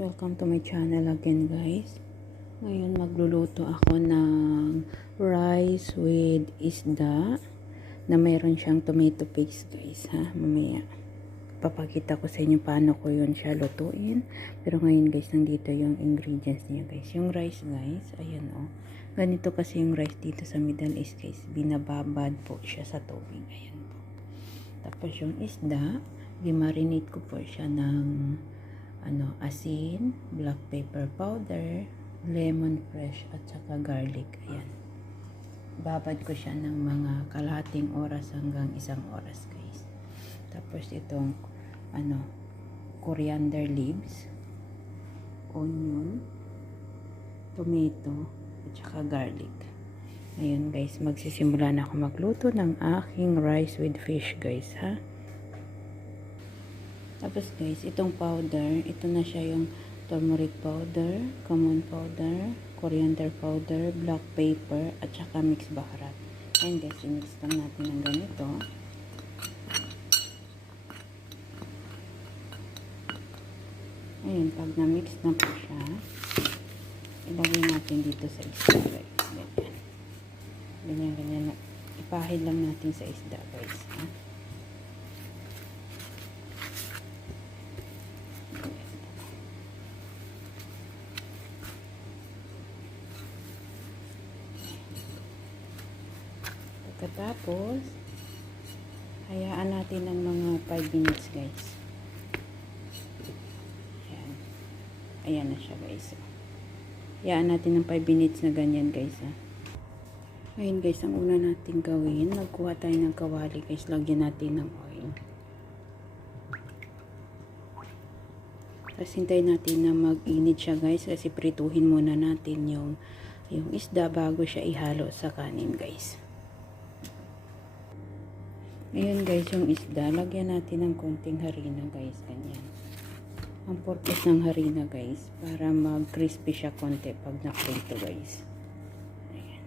welcome to my channel again guys. Ngayon magluluto ako ng rice with isda na mayroon siyang tomato paste guys ha. Mamaya papakita ko sa inyo paano ko yun siya lutuin. Pero ngayon guys, nandito yung ingredients niya guys. Yung rice guys, ayan o. Ganito kasi yung rice dito sa Middle East guys. Binababad po siya sa tubig. Ayan po. Tapos yung isda, gimarinate ko po siya ng asin, black pepper powder, lemon fresh at saka garlic. Ayan. Babad ko siya ng mga kalahating oras hanggang 1 oras guys. Tapos itong coriander leaves, onion, tomato at saka garlic. Ayun guys, magsisimula na ako magluto ng aking rice with fish guys ha. Tapos guys, itong powder, ito na siya yung turmeric powder, cumin powder, coriander powder, black pepper, at saka mixed baharat. Ayan guys, i-mix lang natin ng ganito. Ayan, pag na-mix na po siya, ilagay natin dito sa isda guys. Ganyan. Ganyan, ganyan. Ipahid lang natin sa isda guys. Ha? Pagkatapos, hayaan natin ng mga 5 minutes guys. Ayan. Ayan na siya guys. Hayaan natin ng 5 minutes na ganyan guys ha. Ngayon guys, ang una natin gawin, magkuha tayo ng kawali guys. Lagyan natin ng oil. Tapos hintayin natin na mag-init siya guys. Kasi prituhin muna natin yung isda bago siya ihalo sa kanin guys. Ngayon guys, yung isda, lagyan natin ng konting harina guys, ganyan. Ang purpose ng harina guys, para mag-crispy siya konti pag na-prito guys. Ayan.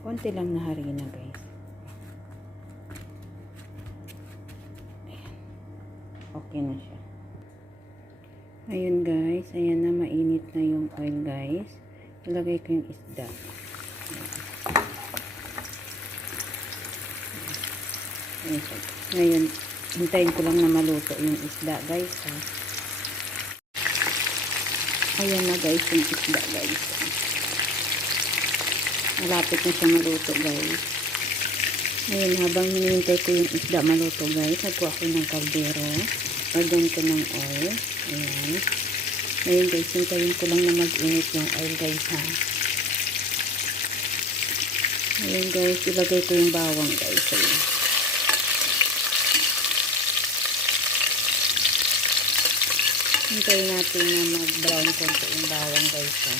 Konti lang na harina guys. Ayan. Okay na siya. Ayun guys, ayan na, mainit na yung oil guys. Ilagay ko yung isda. Ayan. Ngayon, hintayin ko lang na maluto yung isda guys ha. Ayan na guys yung isda guys. Malapit na siya maluto guys. Ngayon, habang hinihintay ko yung isda maluto guys, nagkuha ko ng kaldero. Lagyan ko ng oil. Ayan. Ngayon guys, hintayin ko lang na mag-init yung oil guys ha. Ayan guys, ilagay ko yung bawang guys. Ayan. Hintayin natin na mag-brown konti yung bawang guys ha.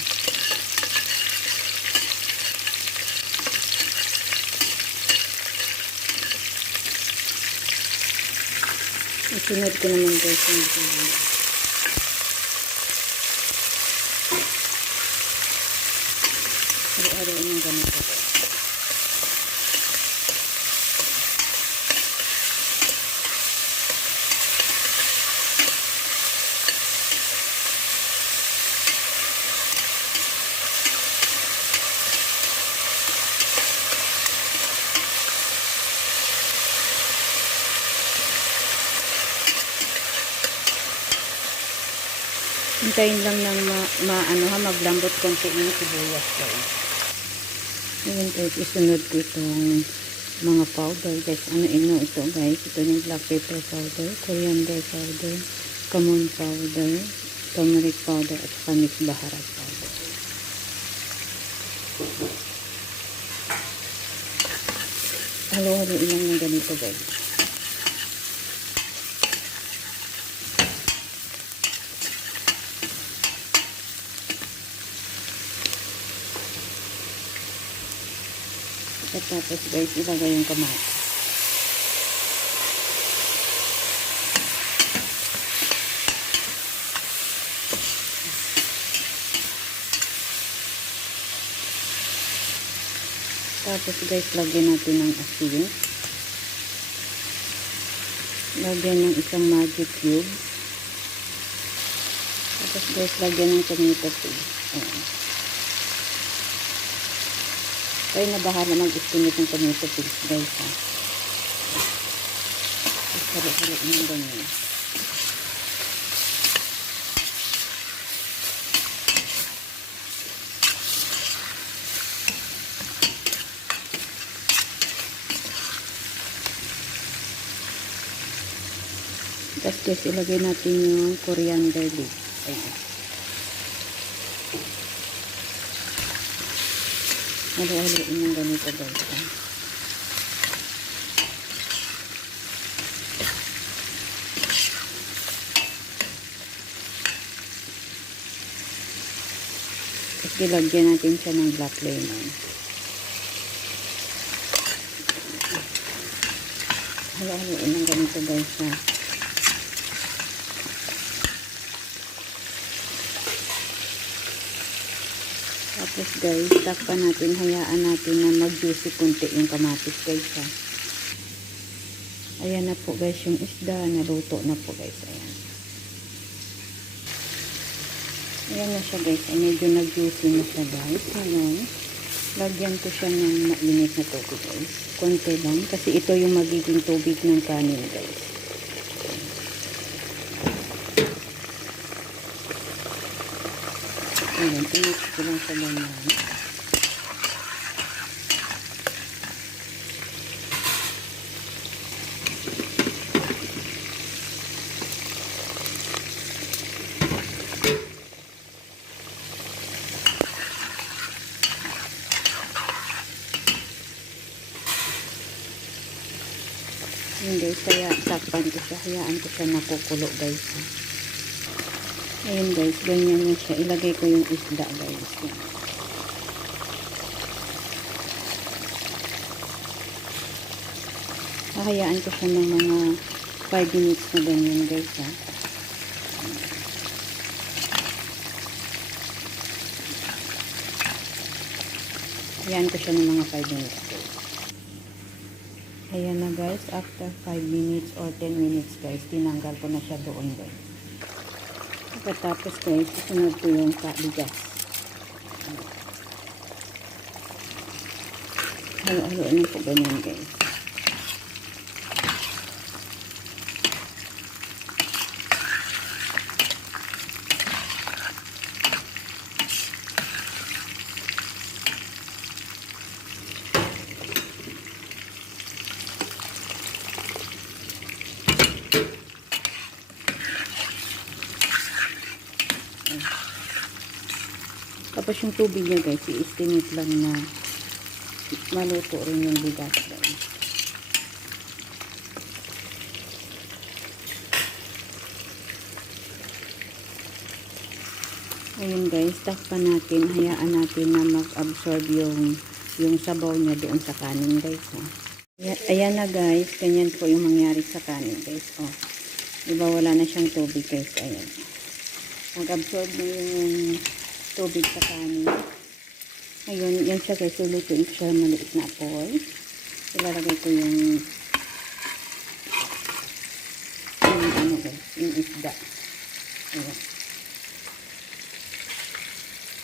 Isunod ko naman guys yung bawang. Hari-hariin yung ganito guys. Hintayin lang ng maglambot konti yung sibuyas guys. Ngayon guys, isunod ko itong mga powder guys. Ito guys, ito yung black pepper powder, coriander powder, cumin powder, turmeric powder at saka mixed baharat powder. Halo-halo ilang na ganito guys. At tapos guys, ilagay yung kamatis. Tapos guys, lagyan natin ng asin. Lagyan ng isang magic cube. Tapos guys, lagyan ng tomato paste. Ayan. Kayo na bahala mag-estimate ng tomato paste guys ha. Tapos halo-haloin yung ganyan. Tapos guys, ilagay natin yung coriander leaf. Ayan. Halo-haloin yung ganito guys ha. Tapos ilagyan natin siya ng black lemon. Halo-haloin ng ganito guys ha. Tapos guys, takpan natin, hayaan natin na mag-juicy kunti yung kamatis guys ha. Ayan na po guys yung isda, naluto na po guys, ayan. Ayan na siya guys, ay medyo nag-juicy na siya guys. Ngayon, lagyan ko siya ng mainit na tubig guys. Konti lang, kasi ito yung magiging tubig ng kanin guys. Ayan, tinix ko lang sa ganyan. Ayan guys, kaya takpan ko siya, hayaan ko siya nakukulo guys. Ayan guys, ganyan na siya. Ilagay ko yung isda guys. Hahayaan ko siya ng mga 5 minutes na ganyan guys ha. Hayaan ko siya ng mga 5 minutes guys. Ayan na guys, after 5 minutes or 10 minutes guys, tinanggal ko na siya doon guys. Pagkatapos guys, isunod ko yung bigas. Halo-haloin po ganyan guys. Tapos yung tubig niya guys, i-estimate lang na maluto rin yung bigas guys. Ayun guys, takpan natin, hayaan natin na mag-absorb yung sabaw niya doon sa kanin guys. Ha? Ayan na guys, ganyan po yung mangyari sa kanin guys. Oh, diba wala na siyang tubig guys. Ayan. Mag-absorb na yung tubig sa kanin. Ayun, yan siya guys. Lulutuin ko siya maliit na apoy. Ilalagay ko yung ano guys, yung isda. Ayan.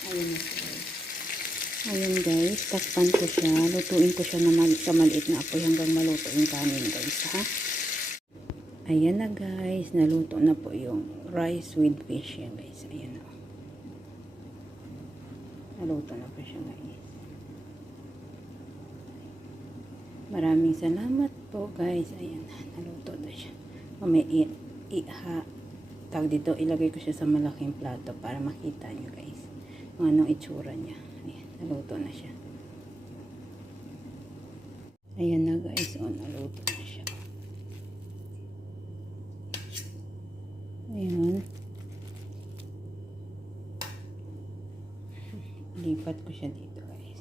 Ayun na siya guys. Ayun guys, takpan ko siya. Lutuin ko siya sa maliit na apoy hanggang maluto yung kanin guys ha. Ayan na guys, naluto na po yung rice with fish yan guys. Ayan na. Naluto na po siya guys. Maraming salamat po guys. Ayan, naluto na siya. Mamaya tawag dito, ilagay ko siya sa malaking plato para makita nyo guys kung anong itsura niya. Ayan, naluto na siya. Ayan na guys, oh, naluto na siya. Ayan. Lipat ko siya dito guys.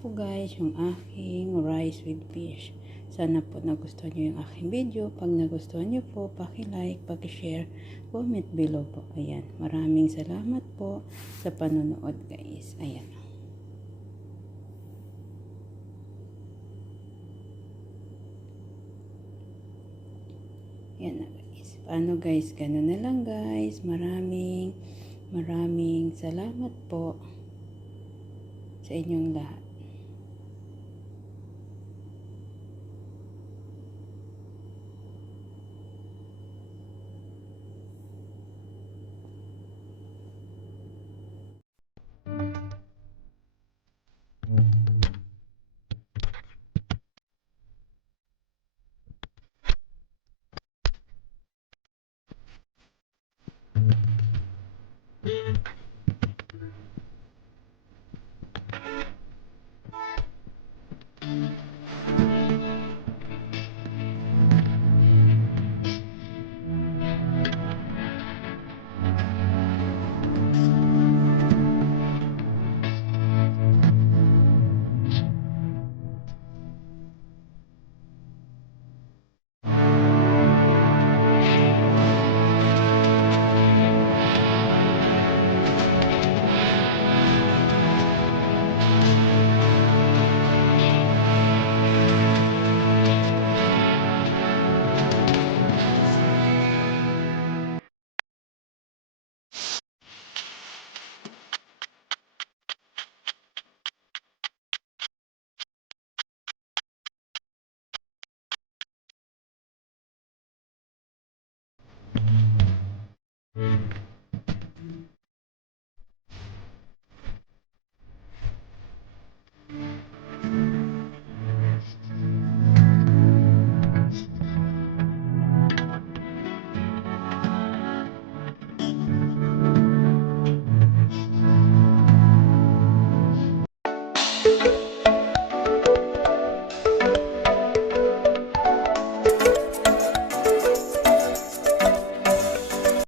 po guys yung aking rice with fish. Sana po nagustuhan nyo yung aking video. Pag nagustuhan nyo po, paki-like, paki-share, comment below po. Ayan, maraming salamat po sa panonood guys. Ayan. Yan na guys. Paano guys? Ganun na lang guys. Maraming salamat po sa inyong lahat.